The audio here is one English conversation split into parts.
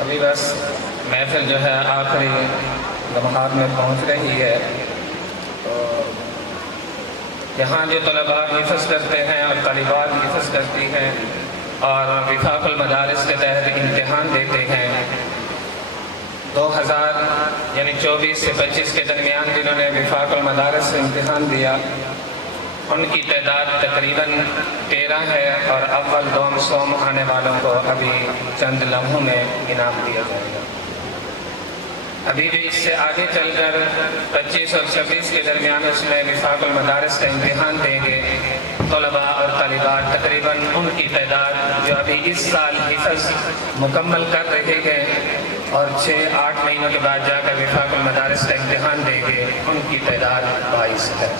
ابھی بس محفل جو ہے آخری لمحات میں پہنچ رہی ہے، تو یہاں جو طلباء حفظ کرتے ہیں اور طالبات حفظ کرتی ہیں اور وفاق المدارس کے تحت امتحان دیتے ہیں، 2024 سے 25 کے درمیان جنہوں نے وفاق المدارس سے امتحان دیا ان کی تعداد تقریباً 13 ہے، اور اول دوم سوم آنے والوں کو ابھی چند لمحوں میں انعام دیا جائے گا۔ ابھی بھی اس سے آگے چل کر 25 اور 26 کے درمیان اس میں وفاق المدارس کا امتحان دیں گے طلباء اور طالبات، تقریباً ان کی تعداد جو ابھی اس سال حفظ مکمل کر رہے ہیں اور 6-8 مہینوں کے بعد جا کر وفاق المدارس کا امتحان دیں گے، ان کی تعداد 22 ہے۔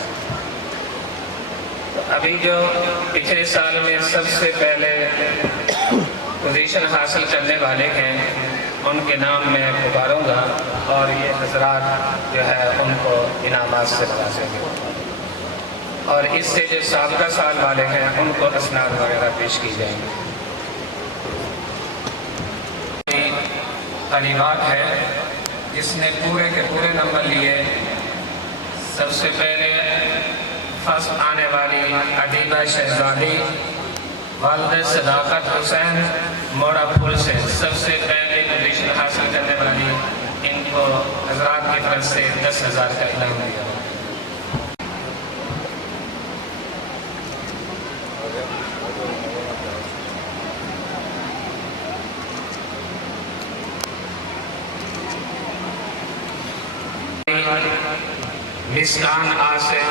ابھی جو پچھلے سال میں سب سے پہلے پوزیشن حاصل کرنے والے ہیں ان کے نام میں پکاروں گا، اور یہ حضرات جو ہے ان کو انعامات سے نوازیں گے، اور اس سے جو سابقہ سال والے ہیں ان کو اسناد وغیرہ پیش کی جائیں گے۔ طالبات ہے جس نے پورے کے پورے نمبر لیے، سب سے پہلے فرسٹ آنے والی ادیبہ شہزادی، والدہ صداقت حسین موڑا پھول سے سب سے پہلے پوزیشن حاصل کرنے والی، ان کو حضرات کی طرف سے 10,000 کا انعام دیا۔ مسکان آصف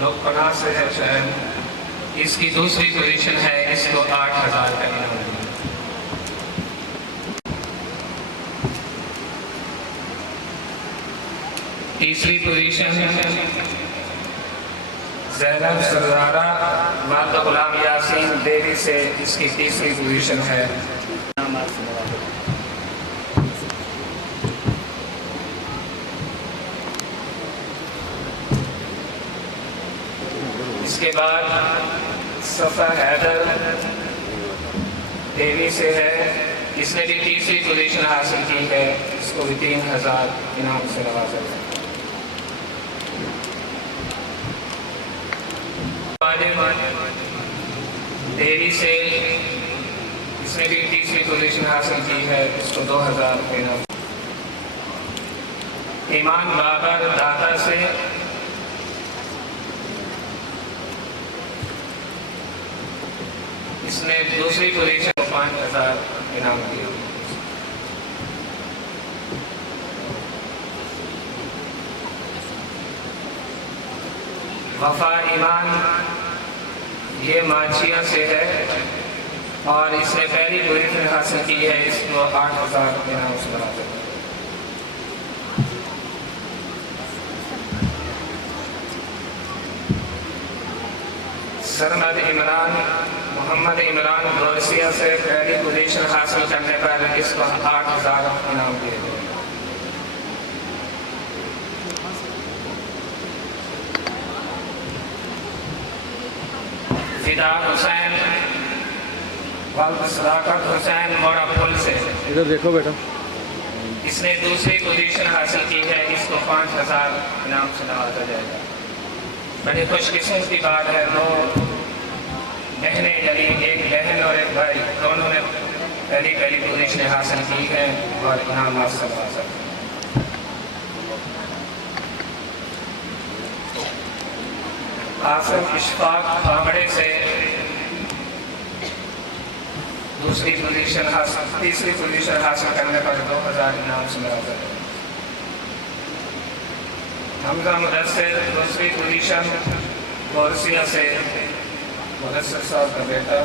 لوگ پناہ سے ہے شاید، اس کی دوسری پوزیشن ہے، اس کو 8,000 کا انعام دیا۔ تیسری پوزیشن زینب سرزارہ والدہ غلام یاسین دیوی سے، اس کی تیسری پوزیشن ہے۔ اس کے بعد صفا حیدر دیوی سے ہے، اس نے بھی تیسری پوزیشن حاصل کی ہے، اس کو بھی 3,000 انعام سے نوازا ہے۔ دیوی سے اس نے بھی تیسری پوزیشن حاصل کی ہے، اس کو 2,000 انعام۔ ایمان بابر داتا سے اس نے دوسری پوزیشن کو 5,000 انعام دیا۔ وفا ایمان یہ مانچیا سے ہے اور اس نے پہلی پوزیشن حاصل کی ہے، اس کو 8,000 انعام سے نوازا ہے۔ سرمد عمران محمد عمران گورسیا سے پہلی پوزیشن حاصل کرنے پر اس کو 8,000 انعام دیے گئے۔ فدا حسین والد صداقت حسین موڑا پھول سے، ادھر دیکھو بیٹا، اس نے دوسری پوزیشن حاصل کی ہے، اس کو 5,000 انعام سے نوازا جائے گا۔ بڑی خوش قسمت کی بات ہے، دو بہنیں یعنی ایک بہن اور ایک بھائی دونوں نے پہلی پوزیشن حاصل کی ہے اور انعامات سے نوازا۔ آصف اشفاق بھامڑے سے تیسری پوزیشن حاصل کرنے پر 2,000 انعام سے نوازا ہے۔ حمزہ مدثر دوسری پوزیشن گورسیا سے، مدثر صاحب کا بیٹا۔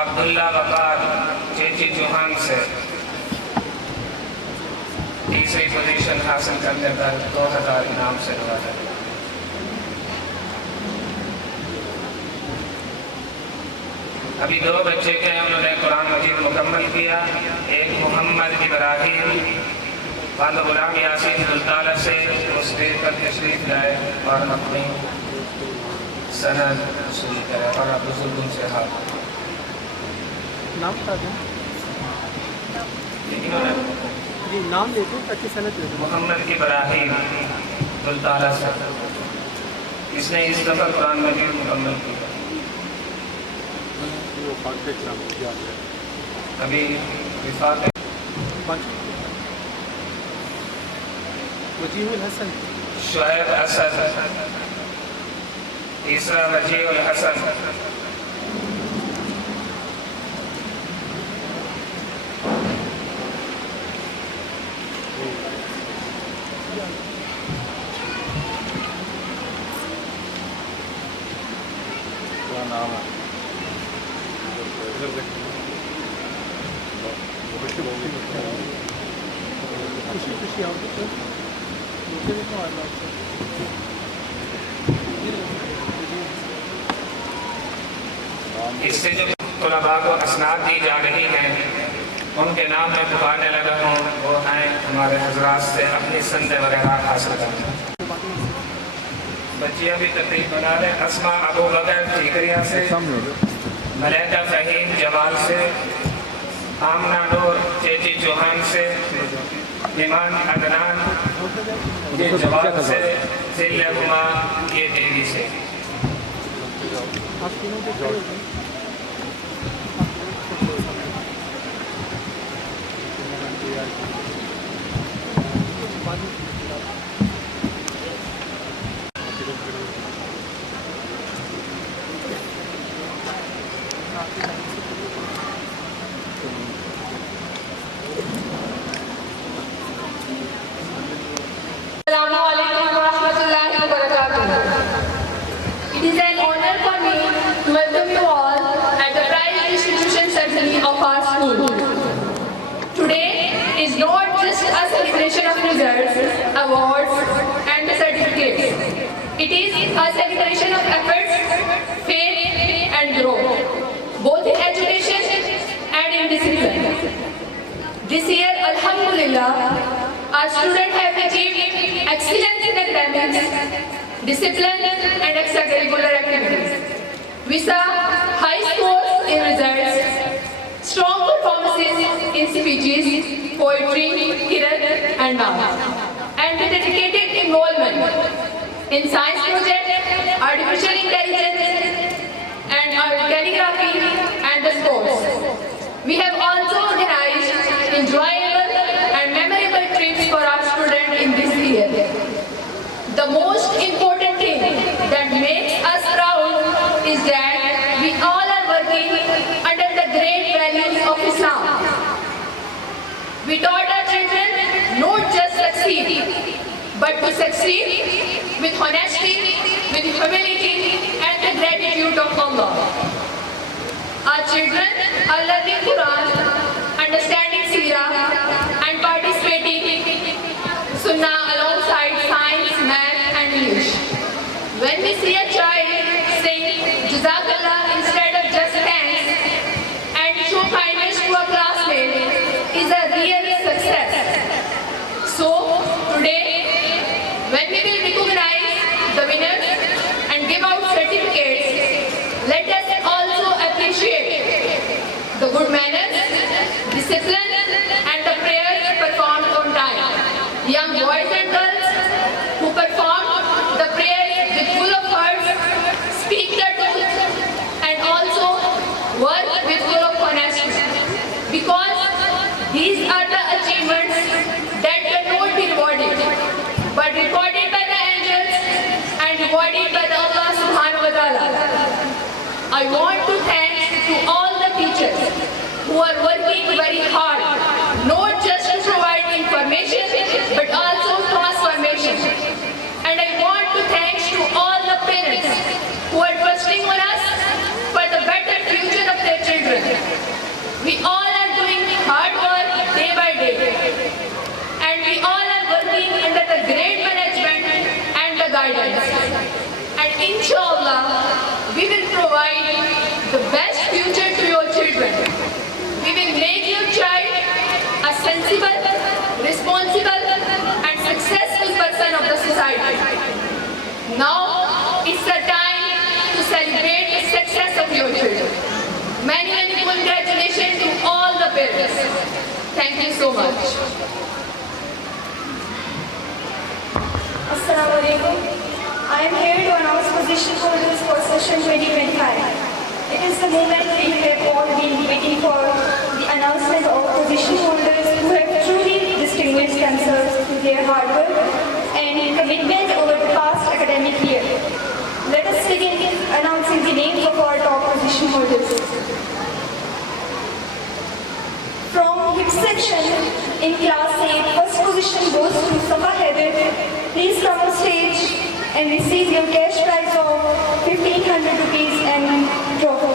عبداللہ وقار چیچی چوہان سے تیسری پوزیشن حاصل کرنے پر 2,000 انعام سے نوازا ہے۔ ابھی دو بچے کے ہیں، انہوں نے قرآن مجید مکمل کیا، ایک محمد ابراہیم والد غلام یاسین گلتالہ سے، اس پہ پر تشریف لائے اور اپنی सनद वसूल करे और बुजुर्गों से हाथ नाम बता दें जी, नाम लेते हैं ताकि सनद दे दें। मोहम्मद इब्राहिम गुलतारा सर, इसने इस दफ़ा कुरान मजीद मुकम्मल किया। अभी विफाक वजीहुल हसन, शुएब असद, तीसरा वजीहुल हसन, क्या नाम है? खुशी खुशी आओ तो मुझे भी तो आना इससे जो तलबा को असनाद दी जा रही हैं उनके नाम में पुकारने लगा हूँ, वो हैं हमारे हजरात से अपनी संदे वगैरह हासिल करना। बच्चियाँ भी तकरीब बना रहे हैं। अस्मा अबू बकर ठीकरिया से, मलैका फहीम जमाल से, आमना नूर चेची चौहान से, ईमान अदनान ये जवाब से, जिले गुमा ये देवी से। आप तीनों को जोड़ दें। It is an honor for me to welcome you all at the prize distribution ceremony of our school. Today is not just a celebration of results, awards and certificates. It is a celebration of efforts, faith and growth, both in education and in discipline. This year, Alhamdulillah, our students have achieved excellence in academics, discipline and extracurricular activities. We saw high scores in results, strong performances in speeches, poetry, kirat and math, and dedicated involvement in science projects, artificial intelligence and calligraphy and the sports. We have also organized enjoyable and memorable trips for our students in this year. The most important thing that makes us proud is that we all are working under the great values of Islam. We taught our children not just succeed, but to succeed with honesty, with humility and the gratitude of Allah. Our children are learning Quran, understanding Seerah and participating Sunnah alongside science, math and English. When we see a child saying Jazakallah instead of just thanks and show kindness to a classmate is a real success. So today, when we will recognize the winners and give out certificates, let us also appreciate the good manners, discipline and the prayers performed on time. Young boys and girls who perform the prayers with full of hearts, speak the truth and also work with full of honesty. Because these are the achievements that cannot be rewarded, but recorded by the angels and rewarded by the Allah subhanahu wa ta'ala. I want to thank to all the teachers who are working very hard, not just to provide information, but also transformation. And I want to thank to all the parents who are trusting on us for the better future of their children. We all are doing hard work day by day. And we all are working under the great management and the guidance. And inshallah, we will provide the best future to your children. We will make your child a sensible, responsible and successful person of the society. Now it's the time to parents. Thank you so much. Assalamu alaikum. I am here to announce position holders for session 2025. It is the moment we have all been waiting for, the announcement of position holders who have truly distinguished themselves through their hard work and commitment over the past academic year. Let us begin announcing the names of our top position holders. From HIP section in class 8, first position goes to Safa Heather. Please come on stage and receive your cash prize of 1500 rupees and trophy.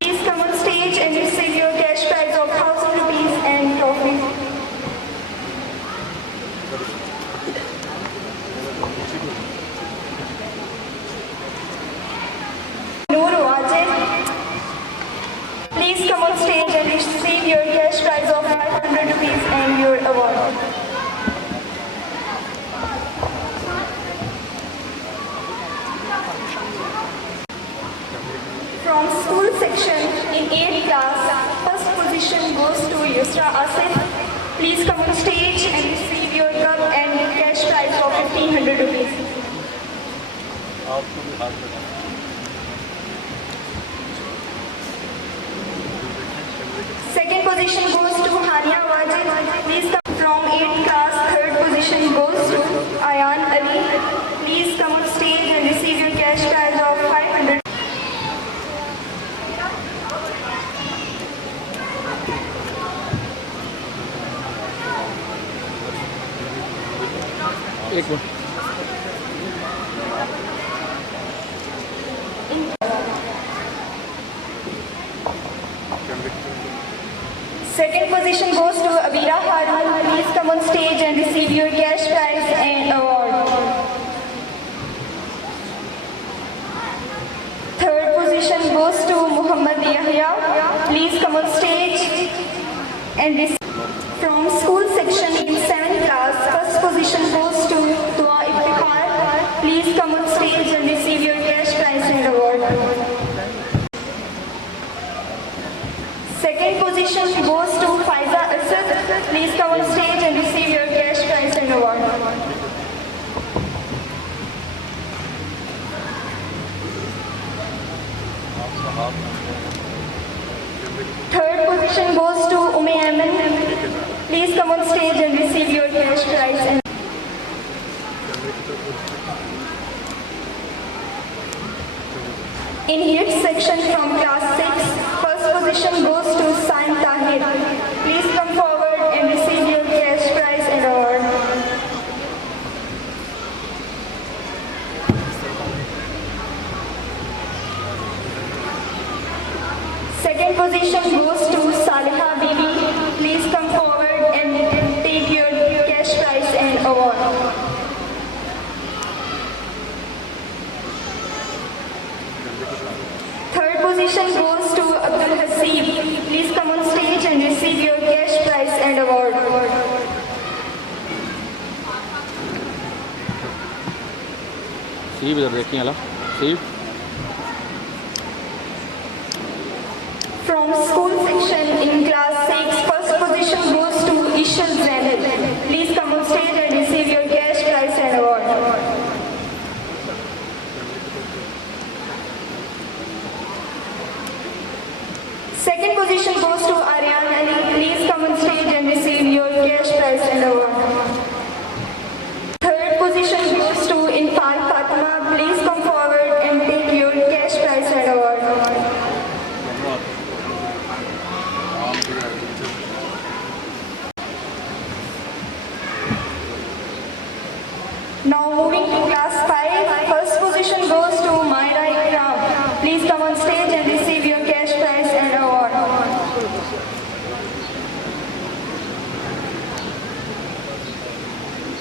Please come on stage and receive your cash prize of 1000 rupees and trophy. Noor Wajid, please come on stage and receive your cash prize of 500 rupees and your award. From school section in 8th class, first position goes to Yusra Asif. Please come on stage and receive your cup and cash prize of 1500 rupees. आपको भी हाथ लगाना Second position goes to Hania Wajid. Please come from 8th class. Third position goes to Ayan Ali. Please come on stage and receive your cash prize of 500. एक minute Second position goes to Abira Harun. Please come on stage and receive your cash prize and award. Third position goes to Muhammad Yahya. Please come on stage and receive. From school section in 7th class, first position goes to Dua Iftikhar. Please come on stage and receive your cash prize and award. Second position goes to Faiza Asad. Please come on stage and receive your cash prize and award. Third position goes to Ume Aman. Please come on stage and receive your cash prize and in HIT section from class 6, first position goes to Saim Tahir. Please come forward and receive your cash prize and award. Second position goes to Saliha Bibi. Please come forward and take your cash prize and award. Third position goes to Abdul Hasib. Please come on stage and receive your cash prize and award. सीप इधर देखिए अला सीप From school section in class 6, first position goes to Ishal Zainab. Please come on stage and receive your cash prize and award. Second position goes to Aryan Ali. Please come on stage and receive your cash prize and award. Third position goes to Infal Fatima. Please come forward and take your cash prize and award. Now moving to class 5, first position goes to Myra Ikram. Please come on stage and receive your cash prize and award.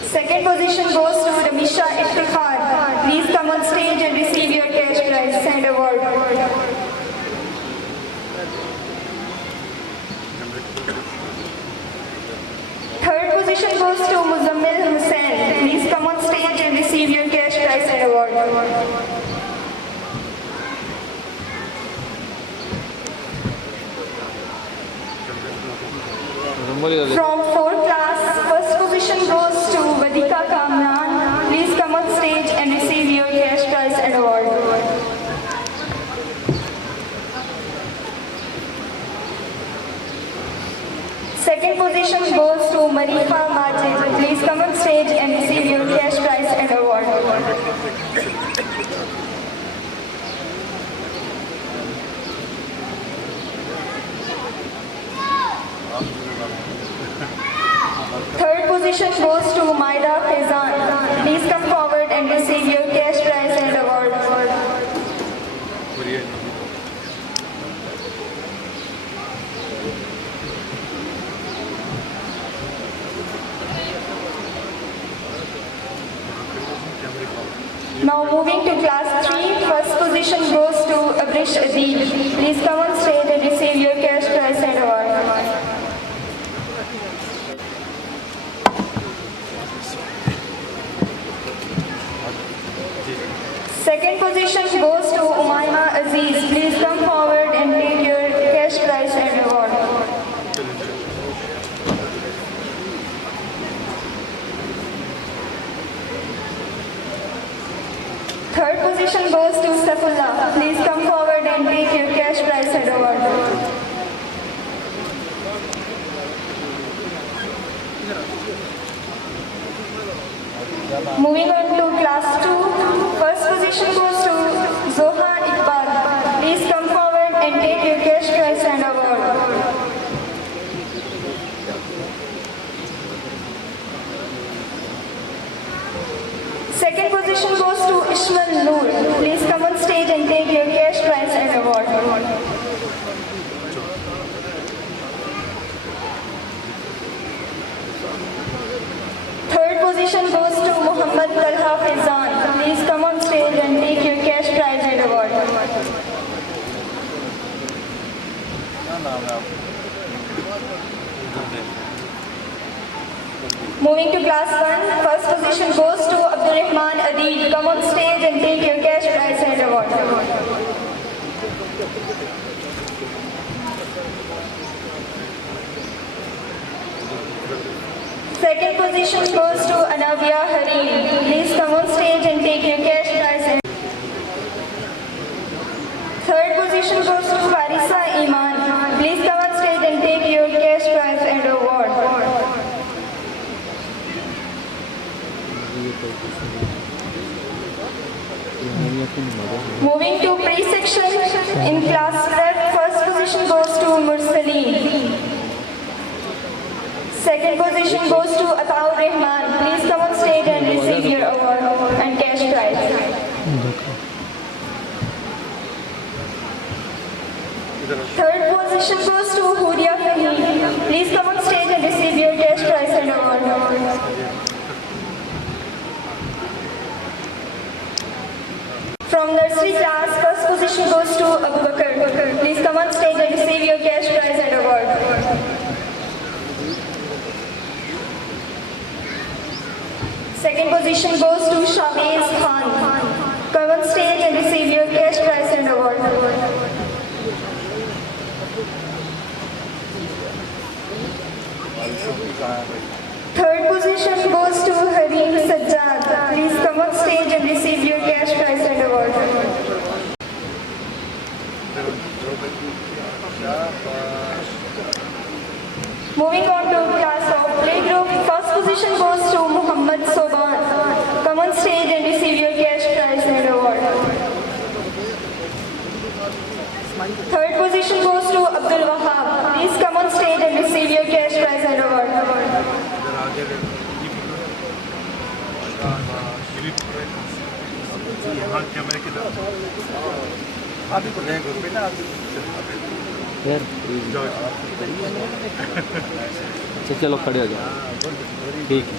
Second position goes to Ramisha Iftikhar. Please come on stage and receive your cash prize and award. Third position goes to Muzammil Hussain. Please come on stage and receive your cash prize and award. position goes to Marifa Majid. Please come on stage and receive your cash prize and award. Third position goes to Maida Faizan. Please come forward and receive your cash prize and award. Now moving to class 3, first position goes to Abrish Adib. Please come on stage and receive your cash prize and award. Second position goes to Umayma Aziz. Please come forward and take your cash prize and award. Third position goes to Saifullah. Please come forward and take your cash prize and award. Moving on to class 2, first position goes to Zoha Iqbal. Please come forward and take your cash prize and award. Second position goes to Ishmael Noor. Please come on stage and take your cash prize and award. Third position goes to Muhammad Talha Faizan. Please come on stage and take your cash prize and award. Moving to class 1, first position goes to Abdurrahman Adil. Come on stage and take your cash prize and award. Second position goes to Anavia Harim. Please come on stage and take your cash prize and third position goes to Farisa Iman. Please come on stage and take your cash prize and award. Moving to pre-section, in class 12, first position goes to Mursaleen. Second position goes to Ataur Rahman. Please come on stage and receive your award and cash prize. Third position goes to Huria Fahim. Please come on stage and receive your cash prize and award. From nursery class, first position goes to Abu Bakr. Please come on stage and receive your cash prize and award. Second position goes to Shahez Khan. Come on stage and receive your cash prize and award. Third position goes to Harim Sajjad. Please come on stage and receive your cash prize and award. Moving on to class of playgroup, first position goes to Muhammad Soban. Come on stage and receive your cash prize and award. Third position goes to Abdul Wahab. Please come on stage and receive your cash prize and award. चलो खड़े हो जाओ ठीक है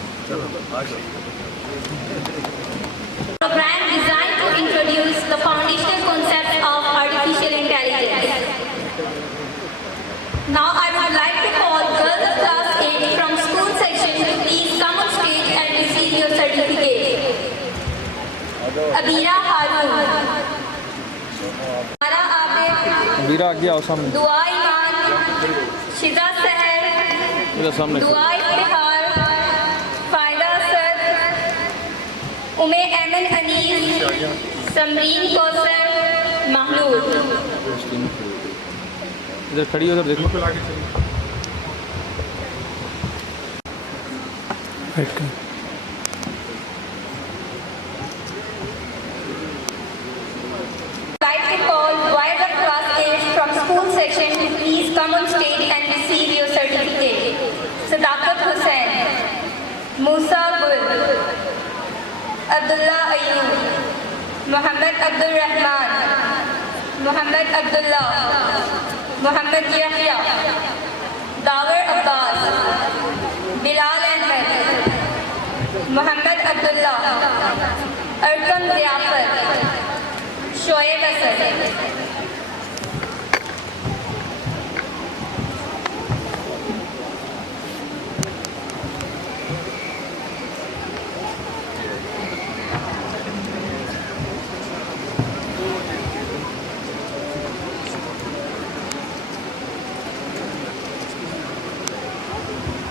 Program designed to introduce the foundational concept of artificial intelligence. Now I would like to call girls of class 8 from school section to please come on stage and receive your certificate. Abira Harun, Mara Abid, वीरा आगे आओ सामने Dua Iman, Shiza Seher, इधर सामने Dua Iftihar, Faida Asad, Ume Aman Anis, Samreen Kausar, Mahlud. इधर खड़ी हो उधर देखो Like to call boys of class 8 from school section to please come on stage and receive your certificate. Sadaqat Hussain, Musa Gul, Abdullah Ayub, Muhammad Abdul Rahman, Muhammad Abdullah, Muhammad Yahya, Dawar Abbas, Bilal Ahmed, Muhammad Abdullah, Arkan Ziafar, Shoaib Asad.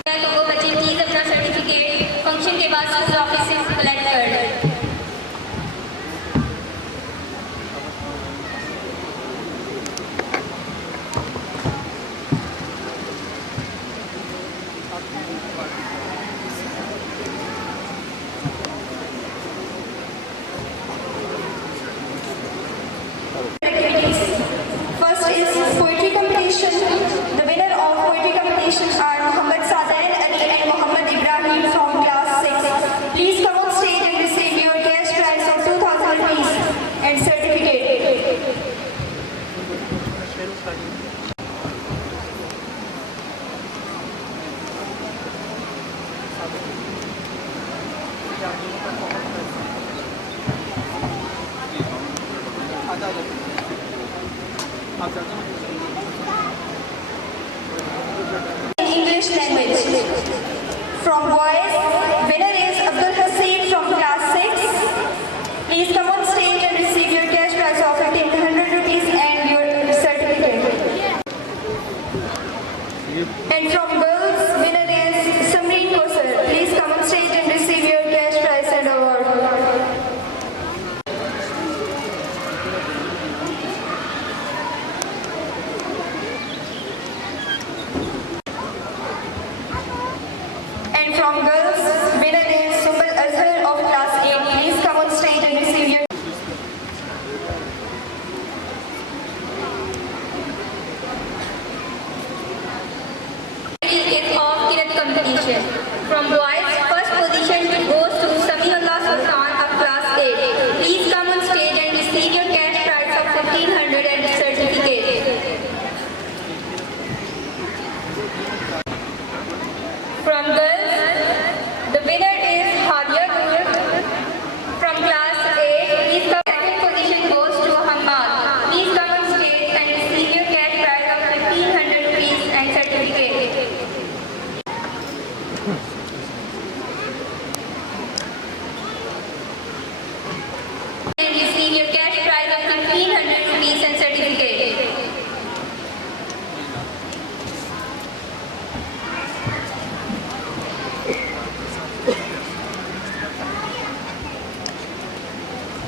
तो वो बच्चे please अपना certificate function के बाद school office से collect कर लें. First is poetry competition. The winner of poetry competition are Muhammad Sadain Ali and Muhammad Ibrahim from class 6. Please come on stage and receive your cash prize of 2,000 rupees and certificate. English language. From boys, winner is Abdul Hussain from class 6. Please come on stage and receive your cash prize of 1,500 rupees and your certificate. And from girls, winner is Samreen Kosar. Please come on stage and receive your cash prize and award. And from girls, winner is Sumbal Azhar of class 8. Please come on stage and receive your. It's of Kirat competition. From boys, first position goes to Samiullah Sultan of class 8. Please come on stage and receive your cash prize of 1,500 and certificate. From girls, the winner is Hadia Noor from class 8. Please come. Second position goes to Hamad. Please come on stage and receive your cash prize of 1,500 rupees and certificate. And receive your cash prize of 1,500 rupees and certificate.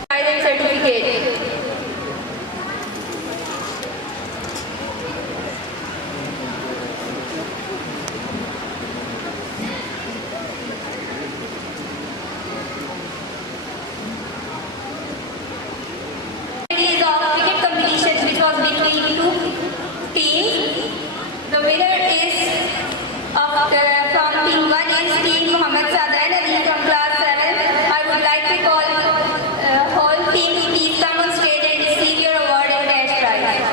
Prize and certificate. It is of cricket competition which was between two teams. The winner is from team 1 is team Muhammad Sadain Ali from class 7. I would like to call whole team to please come on stage and receive your award and cash prize.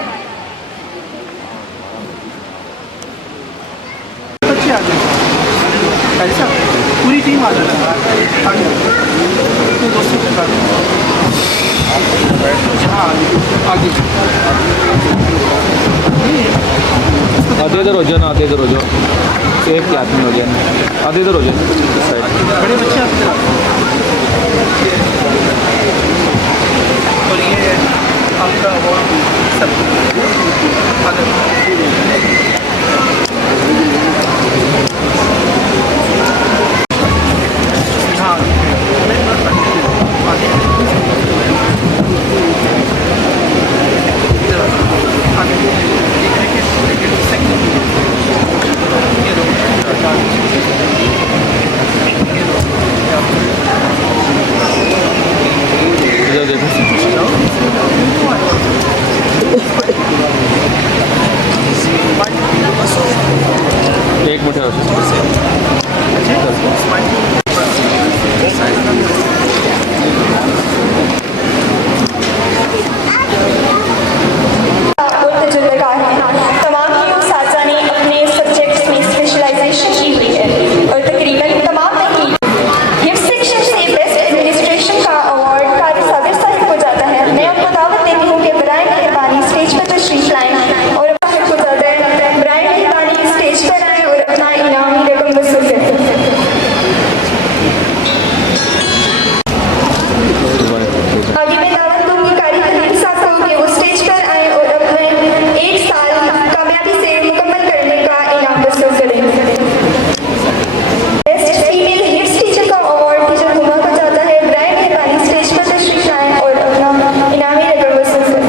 बच्चे आ गए ऐसा पूरी team आ जाए अपने दोस्तों के साथ हाँ आगे आधे इधर हो जाओ ना, आधे इधर हो जाओ, एक के हाथ में हो जाए, आधे इधर हो जाओ साइड. बड़े बच्चे आते हैं और ये आपका अवार्ड सब हाँ और तजुर्बेकार हैं। तमाम ही उस्ताद ने अपने सब्जेक्ट्स में स्पेशलाइजेशन की हुई है और तकरीबन तमाम नहीं गिफ्ट सेक्शन से बेस्ट एडमिनिस्ट्रेशन का अवार्ड कारी साबिर साहिब को जाता है। मैं आपको दावत देती हूँ कि बराए मेहरबानी स्टेज पर तशरीफ लाएं और साहिब को जाता है बराए मेहरबानी स्टेज पर आएँ और अपना इनामी रकम वसूल करें। आगे मैं दावत दूंगी कारी हलीम साहब को कि वो स्टेज पर आए और अपने एक साल कामयाबी से मुकम्मल करने का इनाम वसूल करें। बेस्ट फीमेल हिप्स टीचर का अवार्ड टीचर हुमा को जाता है। बराए मेहरबानी स्टेज पर तशरीफ लाएं और अपना इनामी रकम वसूल करें।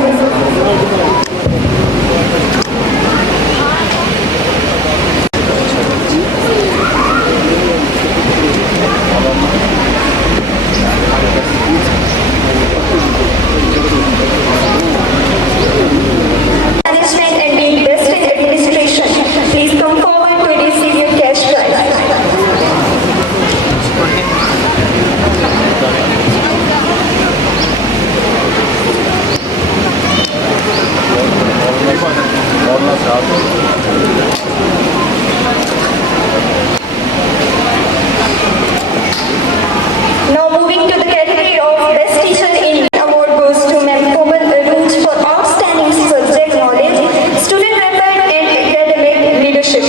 Management and being best in administration. Please come forward to receive your cash prize. Now moving to the category of Best Teacher in award goes to Ms. Komal Aruj for outstanding subject knowledge, student record and academic leadership.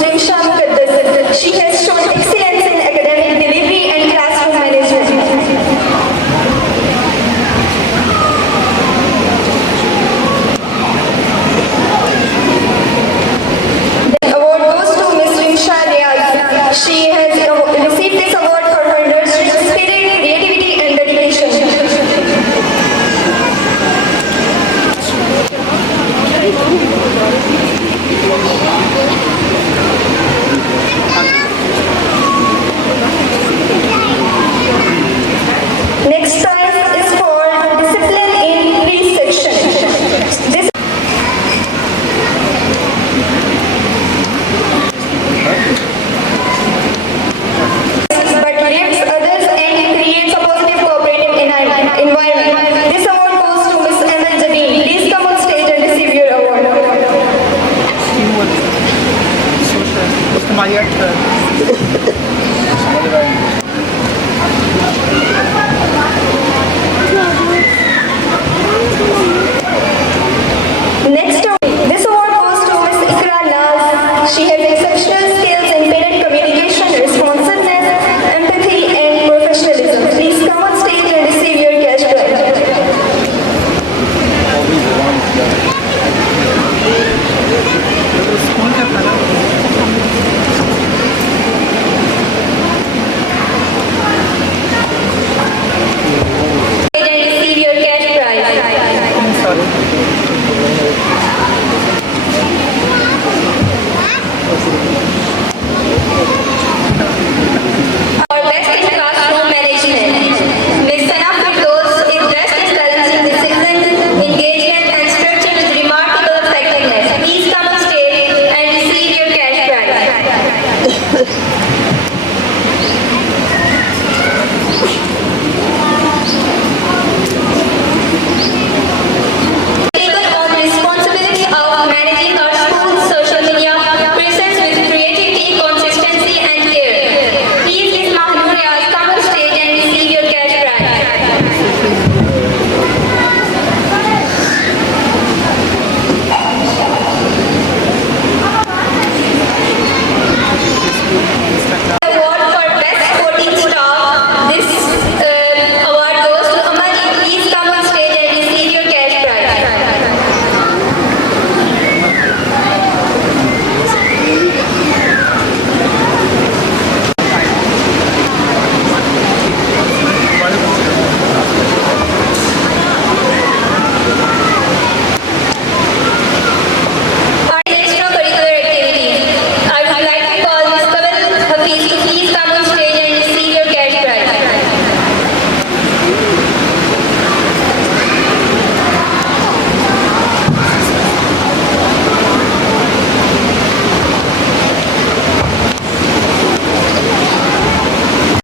Rimsha Mukaddas. She has shown excellence in academic delivery and classroom management. The award goes to Ms. Rimsha Riaz. She has received this award for her nurturing spirit, creativity and dedication.